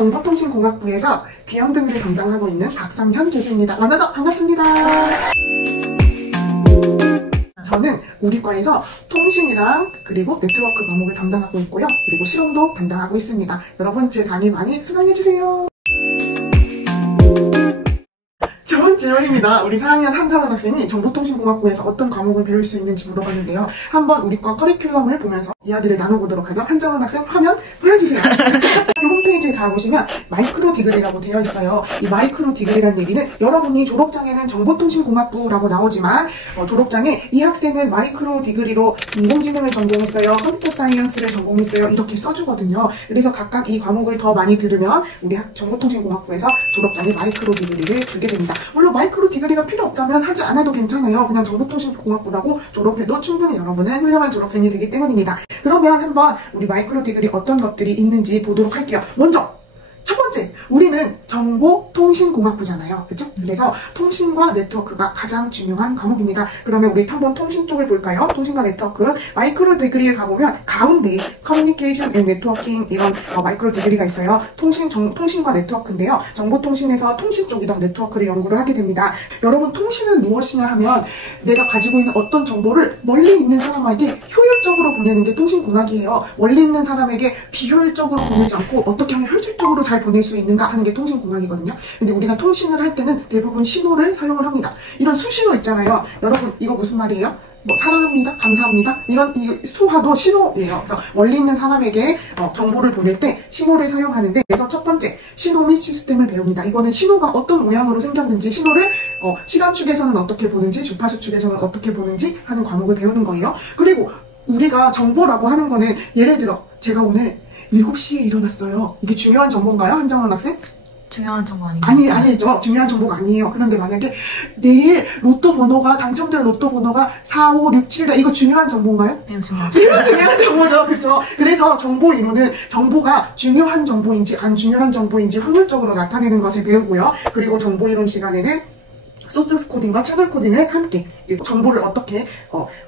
정보통신공학부에서 귀염둥이를 담당하고 있는 박상현 교수입니다. 만나서 반갑습니다. 저는 우리 과에서 통신이랑 그리고 네트워크 과목을 담당하고 있고요. 그리고 실험도 담당하고 있습니다. 여러분 제 강의 많이 수강해주세요. 좋은 질문입니다. 우리 4학년 한정원 학생이 정보통신공학부에서 어떤 과목을 배울 수 있는지 물어봤는데요. 한번 우리 과 커리큘럼을 보면서 이야기를 나눠보도록 하죠. 한정원 학생 화면 보여주세요. 홈페이지에 가보시면 마이크로 디그리라고 되어 있어요. 이 마이크로 디그리라는 얘기는 여러분이 졸업장에는 정보통신공학부라고 나오지만 졸업장에 이 학생은 마이크로 디그리로 인공지능을 전공했어요. 컴퓨터 사이언스를 전공했어요. 이렇게 써주거든요. 그래서 각각 이 과목을 더 많이 들으면 우리 정보통신공학부에서 졸업장에 마이크로 디그리를 주게 됩니다. 물론 마이크로 디그리가 필요 없다면 하지 않아도 괜찮아요. 그냥 정보통신공학부라고 졸업해도 충분히 여러분은 훌륭한 졸업생이 되기 때문입니다. 그러면 한번 우리 마이크로 디그리 어떤 것들이 있는지 보도록 할게요. 먼저 첫 번째, 우리는 정보통신공학부잖아요. 그렇죠? 그래서 통신과 네트워크가 가장 중요한 과목입니다. 그러면 우리 한번 통신 쪽을 볼까요? 통신과 네트워크. 마이크로 디그리에 가보면 가운데 커뮤니케이션 앤 네트워킹 이런 마이크로 디그리가 있어요. 통신과 네트워크인데요. 정보통신에서 통신 쪽이랑 네트워크를 연구를 하게 됩니다. 여러분, 통신은 무엇이냐 하면 내가 가지고 있는 어떤 정보를 멀리 있는 사람에게 효율적으로 보내는 게 통신공학이에요. 멀리 있는 사람에게 비효율적으로 보내지 않고 어떻게 하면 효율적으로 잘 보낼 수 있는가 하는 게 통신공학이거든요. 근데 우리가 통신을 할 때는 대부분 신호를 사용을 합니다. 이런 수신호 있잖아요. 여러분, 이거 무슨 말이에요? 사랑합니다, 감사합니다, 이런 이 수화도 신호예요. 그래서 멀리 있는 사람에게 정보를 보낼 때 신호를 사용하는데, 그래서 첫 번째, 신호 및 시스템을 배웁니다. 이거는 신호가 어떤 모양으로 생겼는지, 신호를 시간축에서는 어떻게 보는지, 주파수 축에서는 어떻게 보는지 하는 과목을 배우는 거예요. 그리고 우리가 정보라고 하는 거는, 예를 들어 제가 오늘 7시에 일어났어요. 이게 중요한 정보인가요, 한정원 학생? 중요한 정보 아니에요? 아니죠. 중요한 정보가 아니에요. 그런데 만약에 내일 로또 번호가, 당첨될 로또 번호가 4, 5, 6, 7, 이거 중요한 정보인가요? 네, 중요하죠. 이거 중요한 정보죠. 그렇죠? 그래서 정보 이론은 정보가 중요한 정보인지 안 중요한 정보인지 확률적으로 나타내는 것을 배우고요. 그리고 정보 이론 시간에는 소스 코딩과 채널 코딩을 함께, 정보를 어떻게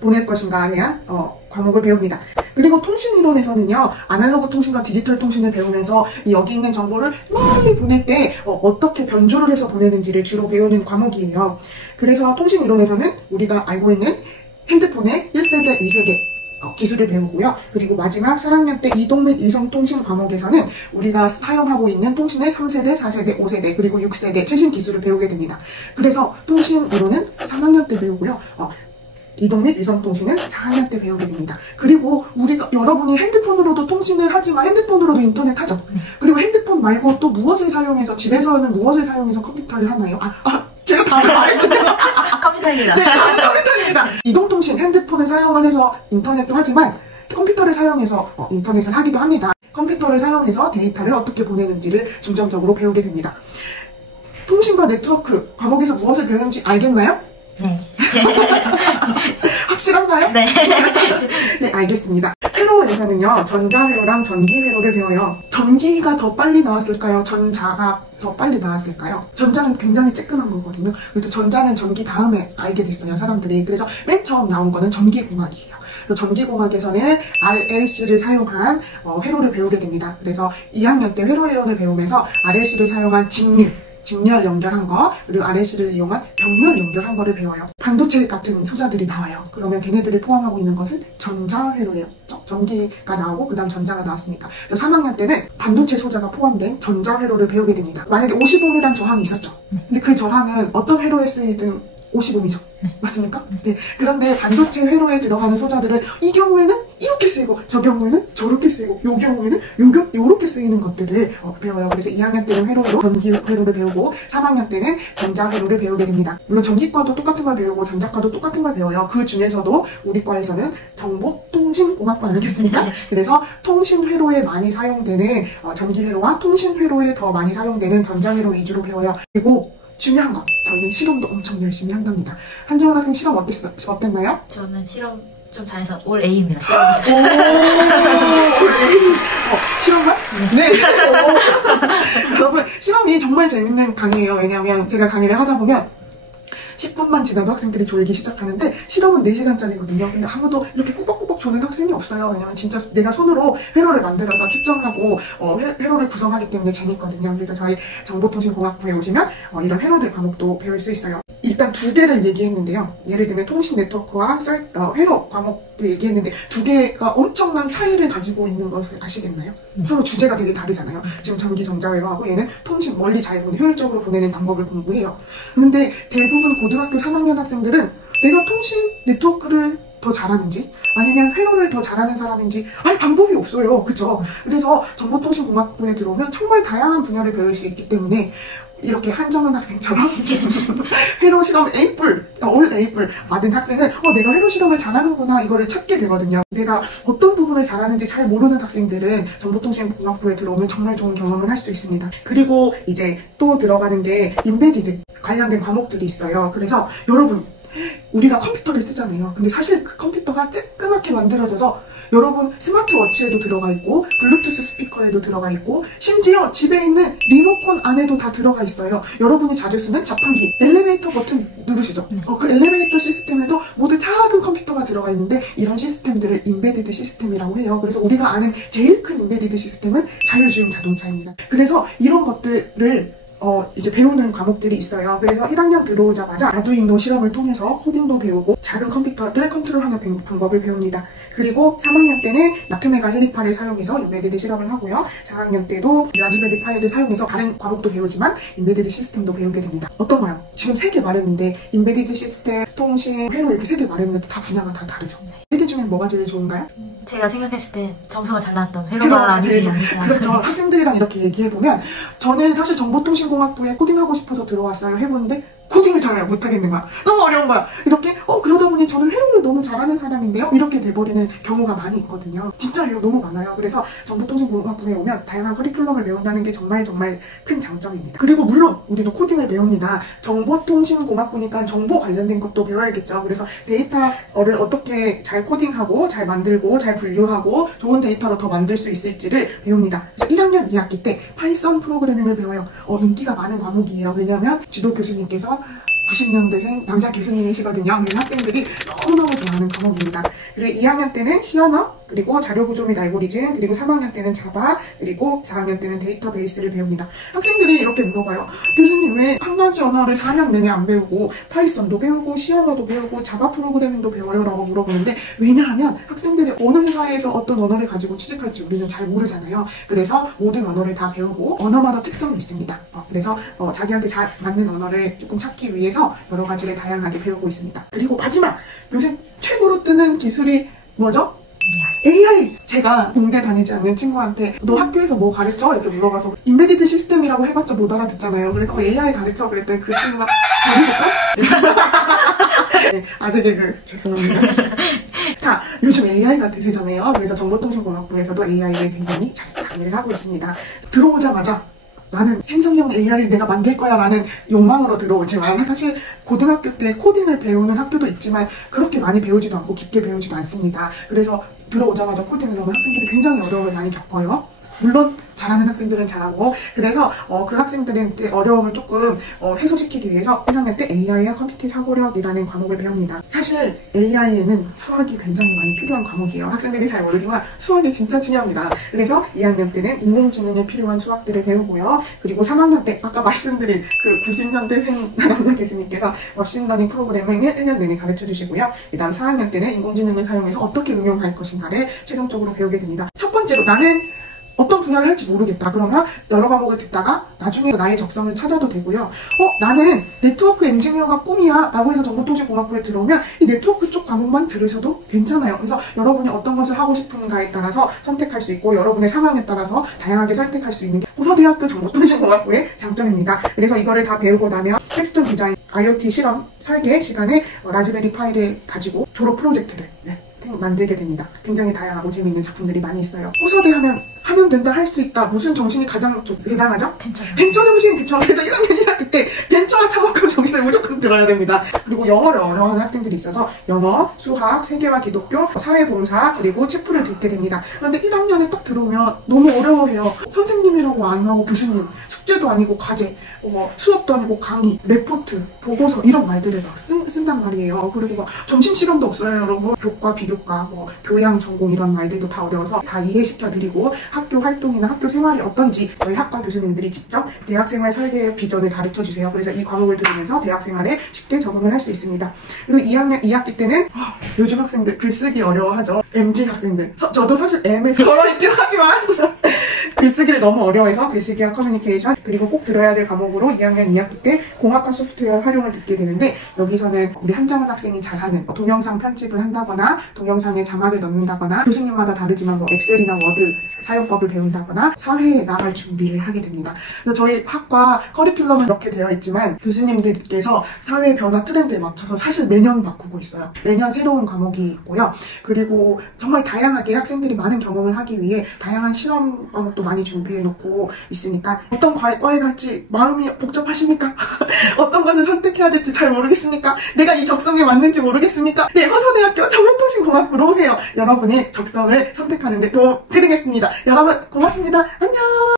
보낼 것인가에 대한 과목을 배웁니다. 그리고 통신이론에서는요, 아날로그 통신과 디지털 통신을 배우면서 여기 있는 정보를 멀리 보낼 때 어떻게 변조를 해서 보내는지를 주로 배우는 과목이에요. 그래서 통신이론에서는 우리가 알고 있는 핸드폰의 1세대, 2세대 기술을 배우고요. 그리고 마지막 4학년 때 이동 및 위성통신 과목에서는 우리가 사용하고 있는 통신의 3세대, 4세대, 5세대, 그리고 6세대 최신 기술을 배우게 됩니다. 그래서 통신 이론은 3학년 때 배우고요. 이동 및 위성통신은 4학년 때 배우게 됩니다. 그리고 여러분이 핸드폰으로도 통신을 하지만 핸드폰으로도 인터넷 하죠. 그리고 핸드폰 말고 또 무엇을 사용해서, 집에서는 무엇을 사용해서 컴퓨터를 하나요? 제가 다 말했는데요. 컴퓨터입니다. 네, 컴퓨터입니다. 이동통신, 핸드폰을 사용을 해서 인터넷도 하지만 컴퓨터를 사용해서 인터넷을 하기도 합니다. 컴퓨터를 사용해서 데이터를 어떻게 보내는지를 중점적으로 배우게 됩니다. 통신과 네트워크 과목에서 무엇을 배우는지 알겠나요? 네. 확실한가요? 네. 네, 알겠습니다. 회로에서는요, 전자회로랑 전기회로를 배워요. 전기가 더 빨리 나왔을까요? 전자가 더 빨리 나왔을까요? 전자는 굉장히 쬐끔한 거거든요. 그래서 전자는 전기 다음에 알게 됐어요, 사람들이. 그래서 맨 처음 나온 거는 전기공학이에요. 그래서 전기공학에서는 RLC를 사용한 회로를 배우게 됩니다. 그래서 2학년 때 회로이론을 배우면서 RLC를 사용한 직렬 연결한 거, 그리고 RLC를 이용한 병렬 연결한 거를 배워요. 반도체 같은 소자들이 나와요. 그러면 걔네들을 포함하고 있는 것은 전자회로예요. 전기가 나오고 그 다음 전자가 나왔으니까. 그래서 3학년 때는 반도체 소자가 포함된 전자회로를 배우게 됩니다. 만약에 50옴이란 저항이 있었죠. 근데 그 저항은 어떤 회로에 쓰이든 50옴이죠. 네. 맞습니까? 네. 그런데 반도체 회로에 들어가는 소자들은 이 경우에는 이렇게 쓰이고, 저 경우에는 저렇게 쓰이고, 요 경우에는 요렇게 쓰이는 것들을 배워요. 그래서 2학년 때는 회로로 전기 회로를 배우고 3학년 때는 전자 회로를 배우게 됩니다. 물론 전기과도 똑같은 걸 배우고 전자과도 똑같은 걸 배워요. 그 중에서도 우리 과에서는 정보통신공학과 아니겠습니까? 그래서 통신 회로에 많이 사용되는 전기 회로와 통신 회로에 더 많이 사용되는 전자 회로 위주로 배워요. 그리고 중요한 거, 저희는 실험도 엄청 열심히 한답니다. 한정원 학생 실험 어땠나요? 저는 실험 좀 잘해서 올 A입니다. 실험만? 네. 여러분, 실험이 정말 재밌는 강의예요. 왜냐하면 제가 강의를 하다 보면 10분만 지나도 학생들이 졸기 시작하는데 실험은 4시간짜리거든요. 근데 아무도 이렇게 꾸벅꾸벅 주는 학생이 없어요. 왜냐면 진짜 내가 손으로 회로를 만들어서 측정하고 회로를 구성하기 때문에 재밌거든요. 그래서 저희 정보통신공학부에 오시면 이런 회로들 과목도 배울 수 있어요. 일단 두 개를 얘기했는데요. 예를 들면 통신 네트워크와 회로 과목도 얘기했는데 두 개가 엄청난 차이를 가지고 있는 것을 아시겠나요? 서로 주제가 되게 다르잖아요. 지금 전기 전자회로하고 얘는 통신 멀리 잘 효율적으로 보내는 방법을 공부해요. 그런데 대부분 고등학교 3학년 학생들은 내가 통신 네트워크를 더 잘하는지 아니면 회로를 더 잘하는 사람인지 알 방법이 없어요. 그쵸? 그래서 정보통신공학부에 들어오면 정말 다양한 분야를 배울 수 있기 때문에 이렇게 한정은 학생처럼 회로 실험 올 A뿔 받은 학생은 내가 회로 실험을 잘하는구나 이거를 찾게 되거든요. 내가 어떤 부분을 잘하는지 잘 모르는 학생들은 정보통신공학부에 들어오면 정말 좋은 경험을 할 수 있습니다. 그리고 이제 또 들어가는 게 인베디드 관련된 과목들이 있어요. 그래서 여러분 우리가 컴퓨터를 쓰잖아요. 근데 사실 그 컴퓨터가 쬐끄맣게 만들어져서 여러분 스마트워치에도 들어가 있고 블루투스 스피커에도 들어가 있고 심지어 집에 있는 리모컨 안에도 다 들어가 있어요. 여러분이 자주 쓰는 자판기 엘리베이터 버튼 누르시죠? 그 엘리베이터 시스템에도 모두 작은 컴퓨터가 들어가 있는데 이런 시스템들을 인베디드 시스템이라고 해요. 그래서 우리가 아는 제일 큰 인베디드 시스템은 자율주행 자동차입니다. 그래서 이런 것들을 이제 배우는 과목들이 있어요. 그래서 1학년 들어오자마자 아두이노 실험을 통해서 코딩도 배우고 작은 컴퓨터를 컨트롤하는 방법을 배웁니다. 그리고 3학년 때는 나트메가 헬리파를 사용해서 인베디드 실험을 하고요. 4학년 때도 라즈베리 파이를 사용해서 다른 과목도 배우지만 인베디드 시스템도 배우게 됩니다. 어떤가요? 지금 3개 말했는데 인베디드 시스템, 통신, 회로 이렇게 3개 말했는데 다 분야가 다 다르죠. 3개 중에 뭐가 제일 좋은가요? 제가 생각했을 때 점수가 잘 나왔던 회로가 아니지 않을까. 그렇죠. 학생들이랑 이렇게 얘기해보면 저는 사실 정보통신공학부에 코딩하고 싶어서 들어왔어요. 해보는데 코딩을 잘 못하겠는 거야. 너무 어려운 거야. 이렇게 그러다 보니 저는 회로를 너무 잘하는 사람인데요. 이렇게 돼버리는 경우가 많이 있거든요. 진짜예요. 너무 많아요. 그래서 정보통신공학부에 오면 다양한 커리큘럼을 배운다는 게 정말 큰 장점입니다. 그리고 물론 우리도 코딩을 배웁니다. 정보통신공학부니까 정보 관련된 것도 배워야겠죠. 그래서 데이터를 어떻게 잘 코딩하고 잘 만들고 잘 분류하고 좋은 데이터로 더 만들 수 있을지를 배웁니다. 그래서 1학년 2학기 때 파이썬 프로그래밍을 배워요. 인기가 많은 과목이에요. 왜냐하면 지도 교수님께서 90년대생 남자 교수님이시거든요. 그래서 학생들이 너무너무 좋아하는 과목입니다. 그리고 2학년 때는 시언어, 그리고 자료구조 및 알고리즘, 그리고 3학년 때는 자바, 그리고 4학년 때는 데이터베이스를 배웁니다. 학생들이 이렇게 물어봐요. 교수님 왜 한 가지 언어를 4년 내내 안 배우고 파이썬도 배우고 시언어도 배우고 자바 프로그래밍도 배워요? 라고 물어보는데 왜냐하면 학생들이 어느 회사에서 어떤 언어를 가지고 취직할지 우리는 잘 모르잖아요. 그래서 모든 언어를 다 배우고 언어마다 특성이 있습니다. 그래서 자기한테 잘 맞는 언어를 조금 찾기 위해서 여러 가지를 다양하게 배우고 있습니다. 그리고 마지막 요새 최고로 뜨는 기술이 뭐죠? AI! 제가 공대 다니지 않는 친구한테 너 학교에서 뭐 가르쳐? 이렇게 물어봐서 인베디드 시스템이라고 해봤자 못 알아듣잖아요. 그래서 AI 가르쳐? 그랬더니 그 친구가 모르겠다? 네, 아재 개그 죄송합니다. 자, 요즘 AI가 대세잖아요. 그래서 정보통신공학부에서도 AI를 굉장히 잘 강의를 하고 있습니다. 들어오자마자 나는 생성형 AI를 내가 만들 거야 라는 욕망으로 들어오지만 사실 고등학교 때 코딩을 배우는 학교도 있지만 그렇게 많이 배우지도 않고 깊게 배우지도 않습니다. 그래서 들어오자마자 코딩을 하면 학생들이 굉장히 어려움을 많이 겪어요. 물론 잘하는 학생들은 잘하고 그래서 그 학생들한테 어려움을 조금 해소시키기 위해서 1학년 때 AI와 컴퓨터 사고력이라는 과목을 배웁니다. 사실 AI에는 수학이 굉장히 많이 필요한 과목이에요. 학생들이 잘 모르지만 수학이 진짜 중요합니다. 그래서 2학년 때는 인공지능에 필요한 수학들을 배우고요. 그리고 3학년 때 아까 말씀드린 그 90년대생 남자 교수님께서 머신러닝 프로그래밍을 1년 내내 가르쳐 주시고요. 그 다음 4학년 때는 인공지능을 사용해서 어떻게 응용할 것인가를 최종적으로 배우게 됩니다. 첫 번째로 나는 어떤 분야를 할지 모르겠다. 그러면 여러 과목을 듣다가 나중에 나의 적성을 찾아도 되고요. 나는 네트워크 엔지니어가 꿈이야 라고 해서 정보통신공학부에 들어오면 이 네트워크 쪽 과목만 들으셔도 괜찮아요. 그래서 여러분이 어떤 것을 하고 싶은가에 따라서 선택할 수 있고 여러분의 상황에 따라서 다양하게 선택할 수 있는 게 고서대학교 정보통신공학부의 장점입니다. 그래서 이거를 다 배우고 나면 텍스트 디자인, IoT 실험, 설계 시간에 라즈베리 파이를 가지고 졸업 프로젝트를 만들게 됩니다. 굉장히 다양하고 재미있는 작품들이 많이 있어요. 고서대 하면 하면 된다, 할 수 있다. 무슨 정신이 가장 대단하죠? 벤처 정신. 벤처 정신, 그쵸. 그래서 1학년 1학기 때 벤처와 창업가 정신을 무조건 들어야 됩니다. 그리고 영어를 어려워하는 학생들이 있어서 영어, 수학, 세계와 기독교, 사회봉사, 그리고 체프를 듣게 됩니다. 그런데 1학년에 딱 들어오면 너무 어려워해요. 선생님이라고 안 하고 교수님, 숙제도 아니고 과제, 수업도 아니고 강의, 레포트, 보고서 이런 말들을 막 쓴단 말이에요. 그리고 막 점심시간도 없어요, 여러분. 교과, 비교과, 교양, 전공 이런 말들도 다 어려워서 다 이해시켜드리고 학교 활동이나 학교 생활이 어떤지 저희 학과 교수님들이 직접 대학생활 설계의 비전을 가르쳐주세요. 그래서 이 과목을 들으면서 대학생활에 쉽게 적응을 할 수 있습니다. 그리고 2학년 2학기 때는 요즘 학생들 글쓰기 어려워하죠. MZ 학생들. 저도 사실 M에 들어있긴 하지만 글쓰기를 너무 어려워해서 글쓰기와 커뮤니케이션, 그리고 꼭 들어야 될 과목으로 2학년 2학기 때 공학과 소프트웨어 활용을 듣게 되는데, 여기서는 우리 한정은 학생이 잘하는 동영상 편집을 한다거나 동영상에 자막을 넣는다거나, 교수님마다 다르지만 엑셀이나 워드 사용법을 배운다거나 사회에 나갈 준비를 하게 됩니다. 그래서 저희 학과 커리큘럼은 이렇게 되어 있지만 교수님들께서 사회 변화 트렌드에 맞춰서 사실 매년 바꾸고 있어요. 매년 새로운 과목이 있고요. 그리고 정말 다양하게 학생들이 많은 경험을 하기 위해 다양한 실험 과목도 많이 준비해놓고 있으니까, 어떤 과에 갈지 마음이 복잡하십니까? 어떤 것을 선택해야 될지 잘 모르겠습니까? 내가 이 적성에 맞는지 모르겠습니까? 네, 화서대학교 정보통신공학부로 오세요. 여러분의 적성을 선택하는 데 도움 드리겠습니다. 여러분 고맙습니다. 안녕.